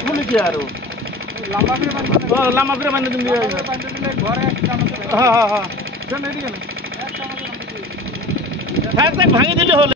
খুলিছি আৰু লাম্বা করে বান্ধে দিম হ্যাঁ হ্যাঁ হ্যাঁ হ্যাঁ তাই ভাঙি দিলে হলে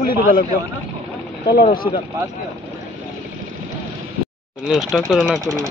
খুলি দিব লাগবে তলার রশিদা নিউজটা করে না করলে